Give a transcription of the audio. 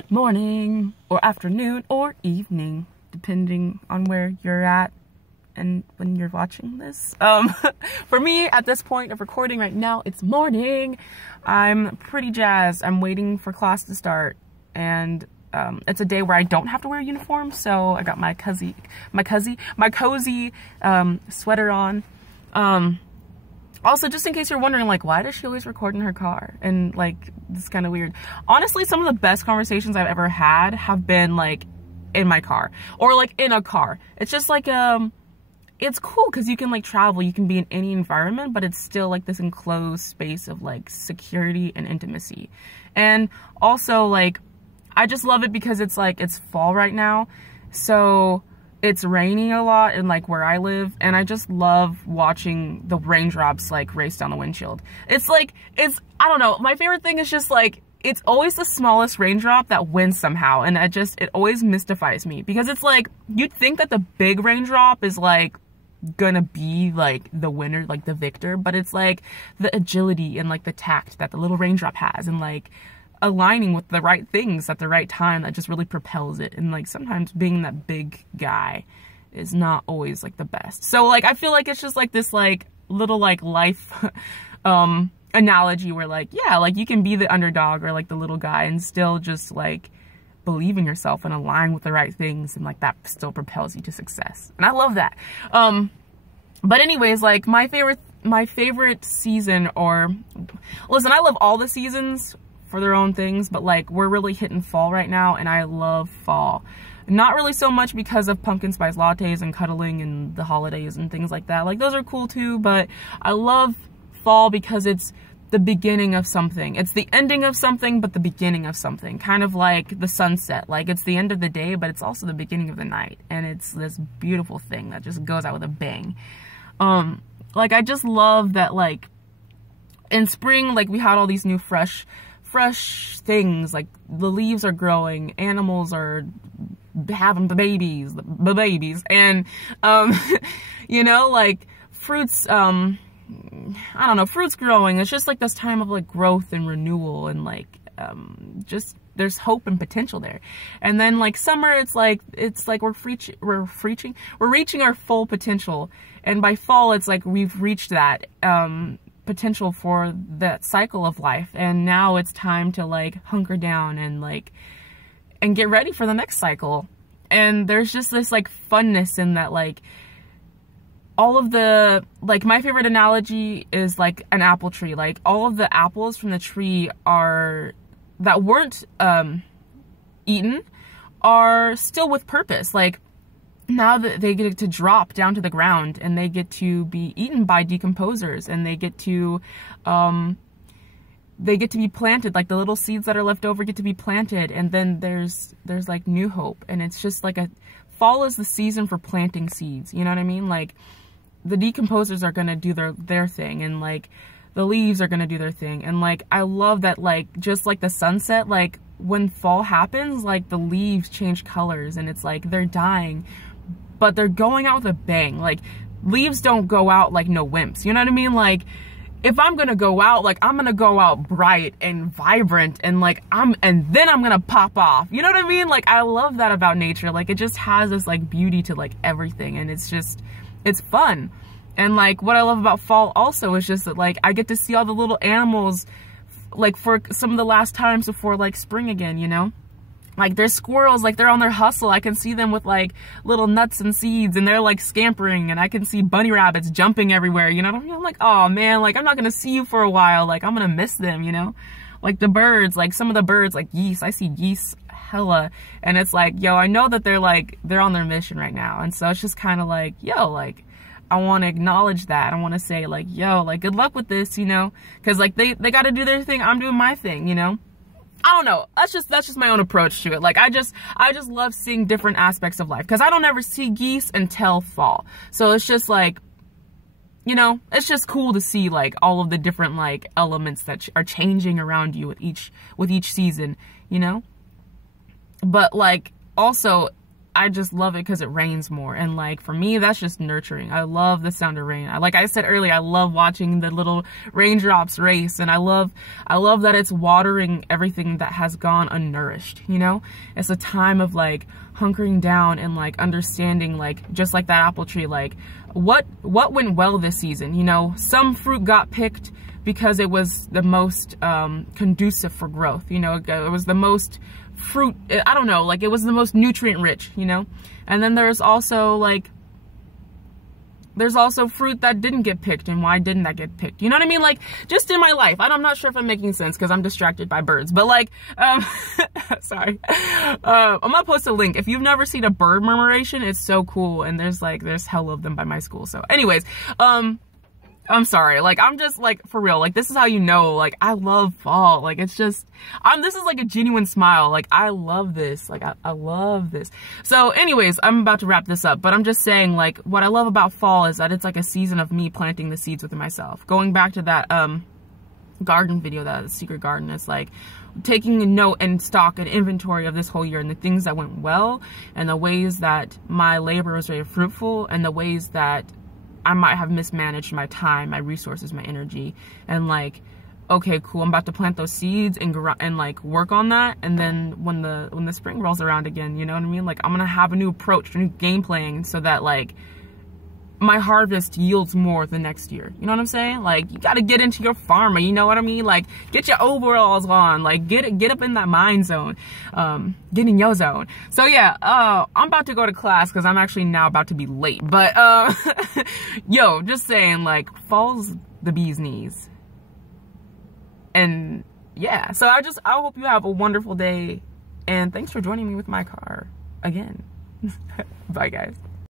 Good morning, or afternoon, or evening, depending on where you're at and when you're watching this. For me, at this point of recording right now, it's morning. I'm pretty jazzed. I'm waiting for class to start, and it's a day where I don't have to wear a uniform, so I got my cozy sweater on. Also, just in case you're wondering, like, why does she always record in her car? And, like, it's kind of weird. Honestly, some of the best conversations I've ever had have been, like, in my car. Or, like, in a car. It's just, like, it's cool because you can, like, travel. You can be in any environment, but it's still, like, this enclosed space of, like, security and intimacy. And also, like, I just love it because it's, like, it's fall right now. So it's raining a lot in, like, where I live, and I just love watching the raindrops, like, race down the windshield. It's like, I don't know, my favorite thing is just, like, it's always the smallest raindrop that wins somehow, and it always mystifies me, because it's like, you'd think that the big raindrop is, like, gonna be, like, the winner, like, the victor, but it's, like, the agility and, like, the tact that the little raindrop has, and, like, aligning with the right things at the right time that just really propels it. And, like, sometimes being that big guy is not always, like, the best. So, like, I feel like it's just, like, this, like, little, like, life analogy where, like, yeah, like, you can be the underdog or, like, the little guy and still just, like, believe in yourself and align with the right things, and, like, that still propels you to success. And I love that. But anyways, like, my favorite season, or listen, I love all the seasons for their own things, but, like, we're really hitting fall right now, and I love fall. Not really so much because of pumpkin spice lattes and cuddling and the holidays and things like that. Like, those are cool too, but I love fall because it's the beginning of something. It's the ending of something, but the beginning of something. Kind of like the sunset. Like, it's the end of the day, but it's also the beginning of the night. And it's this beautiful thing that just goes out with a bang. Like, I just love that, like, in spring, like, we had all these new fresh things, like, the leaves are growing, animals are having babies, and, you know, like, fruits, I don't know, fruits growing. It's just, like, this time of, like, growth and renewal, and, like, just, there's hope and potential there. And then, like, summer, it's like we're reaching our full potential, and by fall, it's like we've reached that, potential for that cycle of life, and now it's time to, like, hunker down and, like, and get ready for the next cycle. And there's just this, like, funness in that, like, all of the, like, my favorite analogy is, like, an apple tree. Like, all of the apples from the tree that weren't eaten are still with purpose. Like, now that they get to drop down to the ground, and they get to be eaten by decomposers, and they get to be planted. Like, the little seeds that are left over get to be planted, and then there's like new hope. And it's just like fall is the season for planting seeds, you know what I mean? Like, the decomposers are gonna do their thing, and, like, the leaves are gonna do their thing. And, like, I love that, like, just like the sunset, like, when fall happens, like, the leaves change colors, and it's like they're dying, but they're going out with a bang. Like, leaves don't go out like no wimps, you know what I mean? Like, if I'm gonna go out, like, I'm gonna go out bright and vibrant, and, like, and then I'm gonna pop off, you know what I mean? Like, I love that about nature. Like, it just has this, like, beauty to, like, everything, and it's just, it's fun. And, like, what I love about fall also is just that, like, I get to see all the little animals, like, for some of the last times before, like, spring again, you know? Like, there's squirrels, like, they're on their hustle. I can see them with, like, little nuts and seeds, and they're, like, scampering, and I can see bunny rabbits jumping everywhere, you know what I mean? I'm like, oh, man, like, I'm not gonna see you for a while. Like, I'm gonna miss them, you know? Like, the birds, like, some of the birds, like geese, I see geese hella, and it's like, yo, I know that they're on their mission right now. And so it's just kind of like, yo, like, I want to acknowledge that. I want to say, like, yo, like, good luck with this, you know? Because, like, they got to do their thing. I'm doing my thing, you know? I don't know. That's just my own approach to it. Like, I just love seeing different aspects of life, because I don't ever see geese until fall. So it's just like, you know, it's just cool to see, like, all of the different, like, elements that are changing around you with each season, you know? But, like, also, I just love it because it rains more. And like, for me, that's just nurturing. I love the sound of rain. Like I said earlier, I love watching the little raindrops race. And I love that it's watering everything that has gone unnourished, you know? It's a time of like hunkering down and like understanding, like, just like that apple tree, like what went well this season, you know? Some fruit got picked because it was the most conducive for growth, you know? It was the most fruit, I don't know, like it was the most nutrient rich, you know? And then there's also fruit that didn't get picked, and why didn't that get picked? You know what I mean? Like, just in my life, I'm not sure if I'm making sense because I'm distracted by birds, but like, sorry. I'm gonna post a link. If you've never seen a bird murmuration, it's so cool, and there's hell of them by my school. So anyways, I'm sorry, like, I'm just like, for real, like, this is how you know, like, I love fall. Like, it's just, this is like a genuine smile. Like, I love this. Like, I love this. So anyways, I'm about to wrap this up, but I'm just saying, like, what I love about fall is that it's like a season of me planting the seeds within myself. Going back to that garden video, that secret garden, it's like taking a note and stock and inventory of this whole year and the things that went well and the ways that my labor was very fruitful and the ways that I might have mismanaged my time, my resources, my energy, and like, okay, cool, I'm about to plant those seeds and like work on that. And then when the spring rolls around again, you know what I mean? Like, I'm gonna have a new approach, a new game plan, so that like my harvest yields more the next year. You know what I'm saying? Like, you gotta get into your farmer, you know what I mean? Like, get your overalls on, like get up in that mind zone, get in your zone. So yeah, I'm about to go to class because I'm actually now about to be late. But yo, just saying, like, fall's the bee's knees. And yeah, so I hope you have a wonderful day, and thanks for joining me with my car again. Bye guys.